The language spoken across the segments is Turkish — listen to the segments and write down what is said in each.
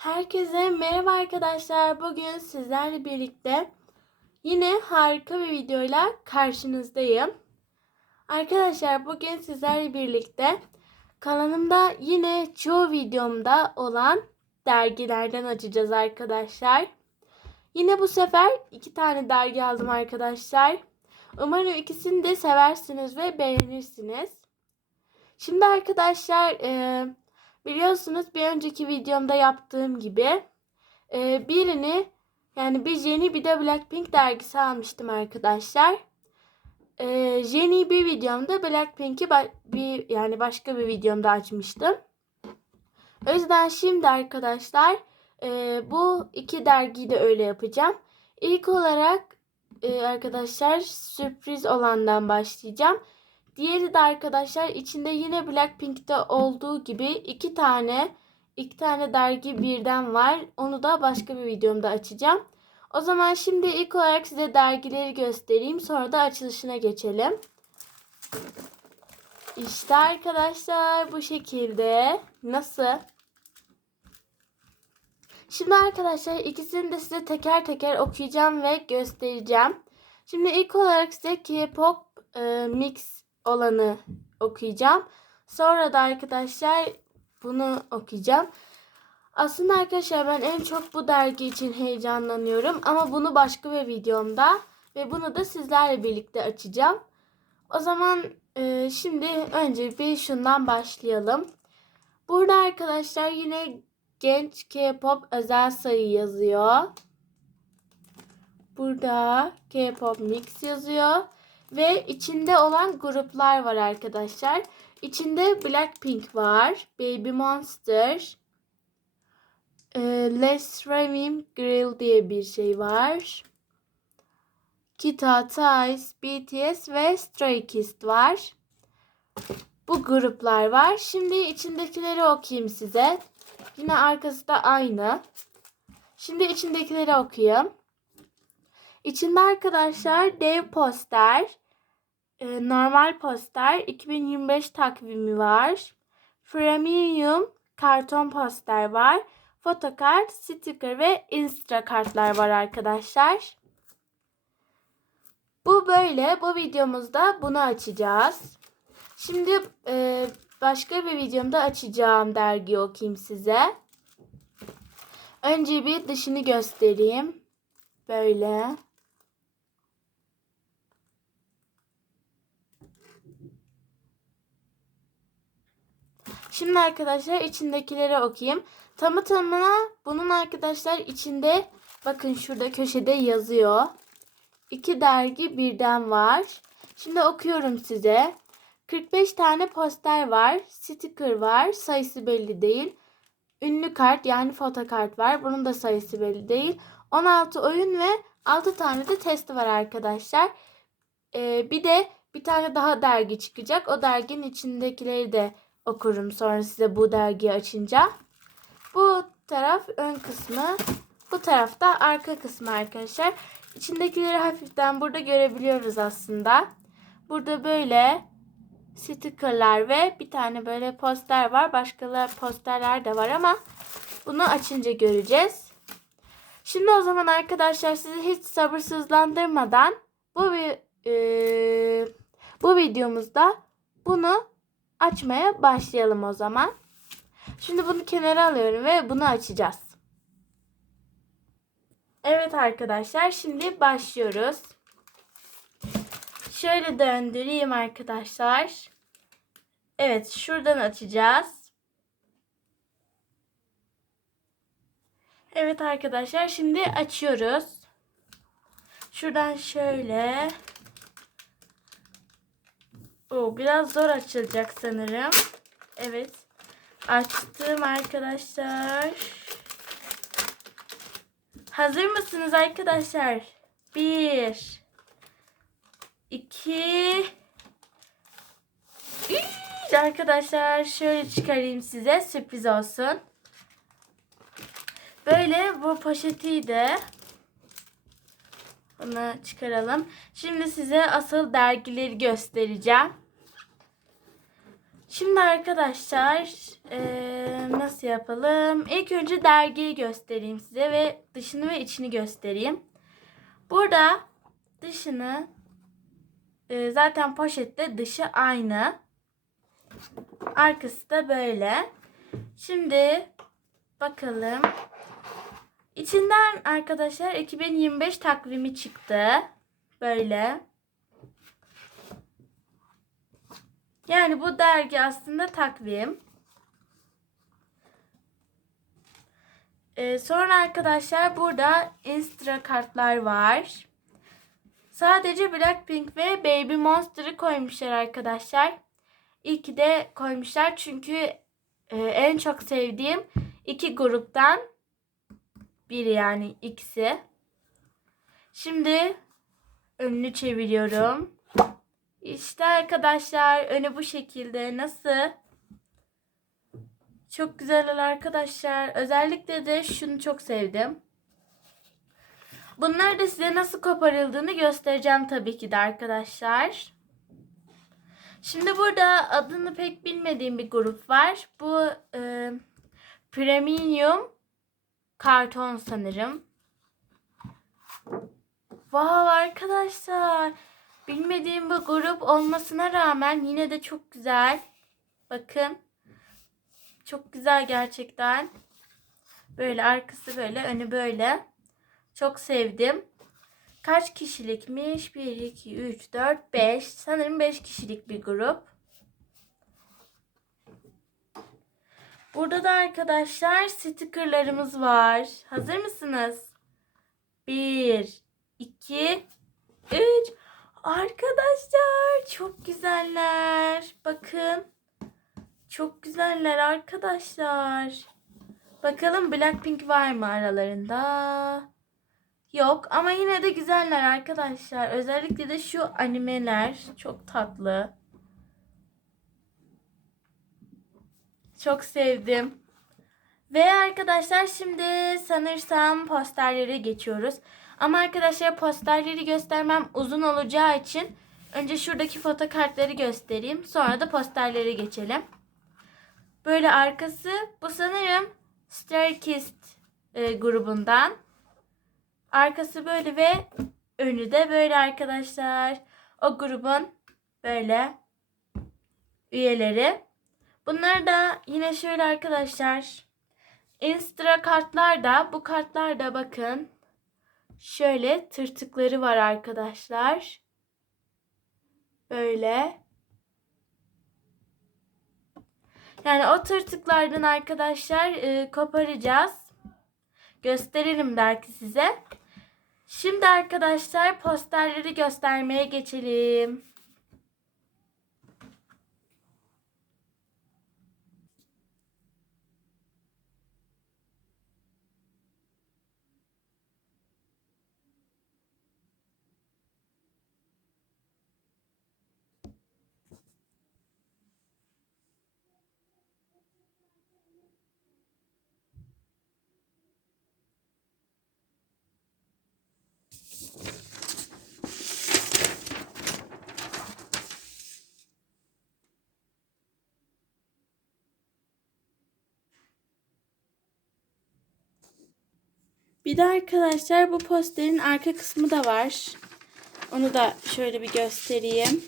Herkese merhaba arkadaşlar. Bugün sizlerle birlikte yine harika bir videoyla karşınızdayım. Arkadaşlar bugün sizlerle birlikte kanalımda yine çoğu videomda olan dergilerden açacağız arkadaşlar. Yine bu sefer iki tane dergi aldım arkadaşlar. Umarım ikisini de seversiniz ve beğenirsiniz. Şimdi arkadaşlar eee Biliyorsunuz bir önceki videomda yaptığım gibi e, birini yani bir Jenny bir de Blackpink dergisi almıştım arkadaşlar. E, Jenny bir videomda Blackpink'i bir yani başka bir videomda açmıştım. O yüzden şimdi arkadaşlar e, bu iki dergiyi de öyle yapacağım. İlk olarak arkadaşlar sürpriz olandan başlayacağım. Diğeri de arkadaşlar içinde yine Blackpink'te olduğu gibi iki tane iki tane dergi birden var. Onu da başka bir videomda açacağım. O zaman şimdi ilk olarak size dergileri göstereyim. Sonra da açılışına geçelim. İşte arkadaşlar bu şekilde. Nasıl? Şimdi arkadaşlar ikisini de size teker teker okuyacağım ve göstereceğim. Şimdi ilk olarak size K-pop e, mix olanı okuyacağım. Sonra da arkadaşlar bunu okuyacağım. Aslında arkadaşlar ben en çok bu dergi için heyecanlanıyorum. Ama bunu başka bir videomda ve bunu da sizlerle birlikte açacağım. O zaman e, şimdi önce bir şundan başlayalım. Burada arkadaşlar yine genç K-pop özel sayı yazıyor. Burada K-pop mix yazıyor. Ve içinde olan gruplar var arkadaşlar. İçinde Blackpink var. Baby Monster. E, Les Ravim Grill diye bir şey var. Kita, Twice, BTS ve Stray Kids var. Bu gruplar var. Şimdi içindekileri okuyayım size. Yine arkası da aynı. Şimdi içindekileri okuyayım. İçinde arkadaşlar dev poster, e, normal poster 2025 takvimi var. Premium karton poster var. Fotokart, sticker ve instra kartlar var arkadaşlar. Bu böyle. Bu videomuzda bunu açacağız. Şimdi e, başka bir videomda açacağım dergi okuyayım size. Önce bir dışını göstereyim. Böyle. Şimdi arkadaşlar içindekileri okuyayım. Tamı tamına bunun arkadaşlar içinde bakın şurada köşede yazıyor. İki dergi birden var. Şimdi okuyorum size. 45 tane poster var. Sticker var. Sayısı belli değil. Ünlü kart yani fotokart var. Bunun da sayısı belli değil. 16 oyun ve 6 tane de testi var arkadaşlar. Ee, bir de bir tane daha dergi çıkacak. O derginin içindekileri de okurum sonra size bu dergiyi açınca. Bu taraf ön kısmı. Bu tarafta arka kısmı arkadaşlar. İçindekileri hafiften burada görebiliyoruz aslında. Burada böyle stickerlar ve bir tane böyle poster var. Başka posterler de var ama bunu açınca göreceğiz. Şimdi o zaman arkadaşlar sizi hiç sabırsızlandırmadan bu e, bu videomuzda bunu açmaya başlayalım o zaman. Şimdi bunu kenara alıyorum ve bunu açacağız. Evet arkadaşlar şimdi başlıyoruz. Şöyle döndüreyim arkadaşlar. Evet şuradan açacağız. Evet arkadaşlar şimdi açıyoruz. Şuradan şöyle o biraz zor açılacak sanırım. Evet. Açtım arkadaşlar. Hazır mısınız arkadaşlar? Bir. iki, üç. Arkadaşlar şöyle çıkarayım size. Sürpriz olsun. Böyle bu poşetiydi. Bunu çıkaralım. Şimdi size asıl dergileri göstereceğim. Şimdi arkadaşlar eee, nasıl yapalım? İlk önce dergiyi göstereyim size ve dışını ve içini göstereyim. Burada dışını eee, zaten poşette dışı aynı. Arkası da böyle. Şimdi bakalım. İçinden arkadaşlar 2025 takvimi çıktı. Böyle. Yani bu dergi aslında takvim. Ee, sonra arkadaşlar burada Instra kartlar var. Sadece Blackpink ve Baby Monster'ı koymuşlar arkadaşlar. İyi ki de koymuşlar çünkü e, en çok sevdiğim iki gruptan biri yani ikisi. Şimdi önünü çeviriyorum. İşte arkadaşlar önü bu şekilde. Nasıl? Çok güzeller arkadaşlar. Özellikle de şunu çok sevdim. Bunları da size nasıl koparıldığını göstereceğim tabii ki de arkadaşlar. Şimdi burada adını pek bilmediğim bir grup var. Bu e, Premium karton sanırım. Wow arkadaşlar. Bilmediğim bu grup olmasına rağmen yine de çok güzel. Bakın. Çok güzel gerçekten. Böyle arkası böyle, önü böyle. Çok sevdim. Kaç kişilikmiş? 1, 2, 3, 4, 5. Sanırım 5 kişilik bir grup. Burada da arkadaşlar stickerlarımız var. Hazır mısınız? 1, 2, 3. Arkadaşlar çok güzeller. Bakın. Çok güzeller arkadaşlar. Bakalım Blackpink var mı aralarında? Yok ama yine de güzeller arkadaşlar. Özellikle de şu animeler çok tatlı. Çok sevdim. Ve arkadaşlar şimdi sanırsam posterlere geçiyoruz. Ama arkadaşlar posterleri göstermem uzun olacağı için önce şuradaki fotokartları göstereyim. Sonra da posterlere geçelim. Böyle arkası bu sanırım Stray Kids e, grubundan. Arkası böyle ve önü de böyle arkadaşlar. O grubun böyle üyeleri. Bunlar da yine şöyle arkadaşlar. Instra kartlar da bu kartlar da bakın. Şöyle tırtıkları var arkadaşlar. Böyle. Yani o tırtıklardan arkadaşlar e, koparacağız. Gösterelim belki size. Şimdi arkadaşlar posterleri göstermeye geçelim. Bir de arkadaşlar bu posterin arka kısmı da var. Onu da şöyle bir göstereyim.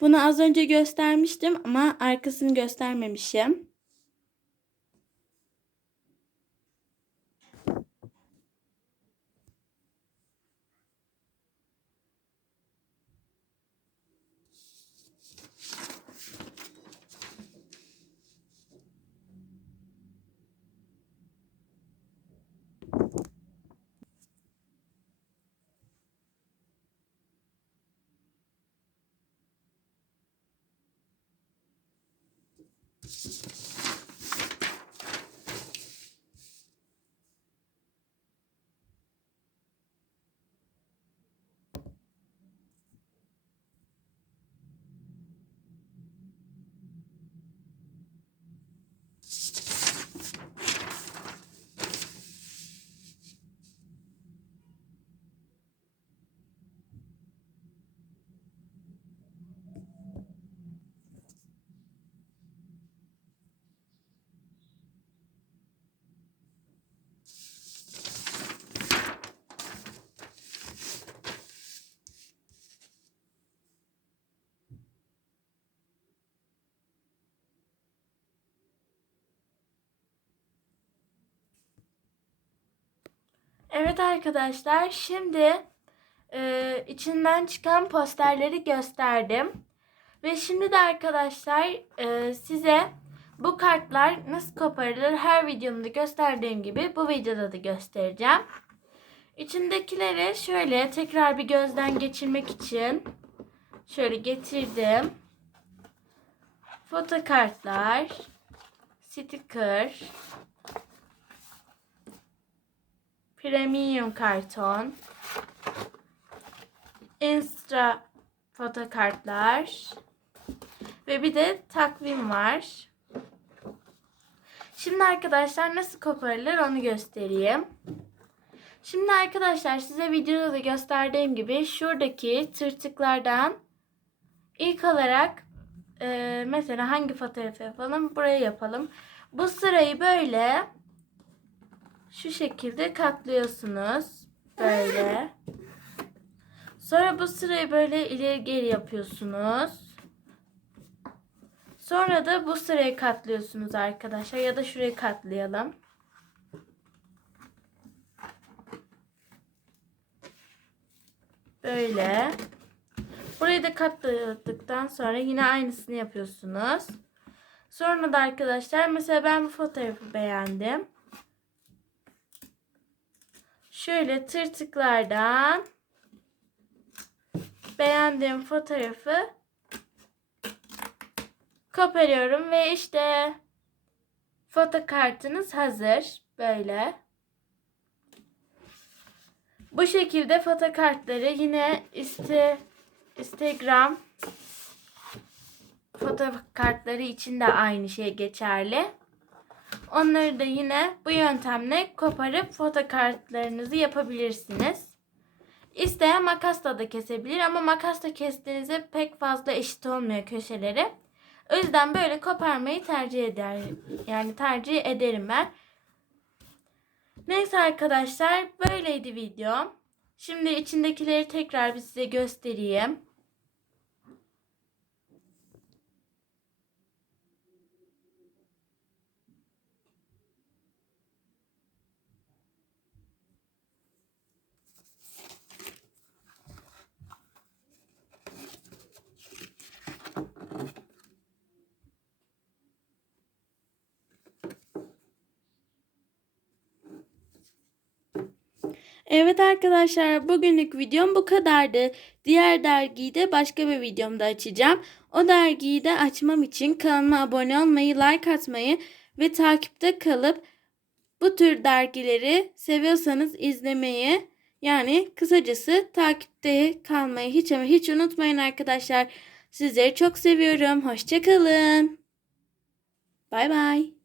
Bunu az önce göstermiştim ama arkasını göstermemişim. Evet arkadaşlar şimdi e, içinden çıkan posterleri gösterdim. Ve şimdi de arkadaşlar e, size bu kartlar nasıl koparılır her videomda gösterdiğim gibi bu videoda da göstereceğim. İçindekileri şöyle tekrar bir gözden geçirmek için şöyle getirdim. Foto kartlar, sticker, premium karton, instra fotokartlar ve bir de takvim var. Şimdi arkadaşlar nasıl koparılır onu göstereyim. Şimdi arkadaşlar size videoda da gösterdiğim gibi şuradaki tırtıklardan ilk olarak e, mesela hangi fotoğrafı yapalım? Buraya yapalım. Bu sırayı böyle şu şekilde katlıyorsunuz. Böyle. Sonra bu sırayı böyle ileri geri yapıyorsunuz. Sonra da bu sırayı katlıyorsunuz arkadaşlar ya da şurayı katlayalım. Böyle. Burayı da katladıktan sonra yine aynısını yapıyorsunuz. Sonra da arkadaşlar mesela ben bu fotoğrafı beğendim. Şöyle tırtıklardan beğendiğim fotoğrafı koparıyorum ve işte foto kartınız hazır. Böyle. Bu şekilde foto kartları yine iste, Instagram foto kartları için de aynı şey geçerli. Onları da yine bu yöntemle koparıp foto kartlarınızı yapabilirsiniz. İsteyen makasla da kesebilir ama makasla kestiğinizde pek fazla eşit olmuyor köşeleri. O yüzden böyle koparmayı tercih eder. Yani tercih ederim ben. Neyse arkadaşlar böyleydi video. Şimdi içindekileri tekrar bir size göstereyim. Evet arkadaşlar bugünlük videom bu kadardı. Diğer dergiyi de başka bir videomda açacağım. O dergiyi de açmam için kanalıma abone olmayı, like atmayı ve takipte kalıp bu tür dergileri seviyorsanız izlemeyi yani kısacası takipte kalmayı hiç ama hiç unutmayın arkadaşlar. Sizleri çok seviyorum. Hoşçakalın. Bay bay.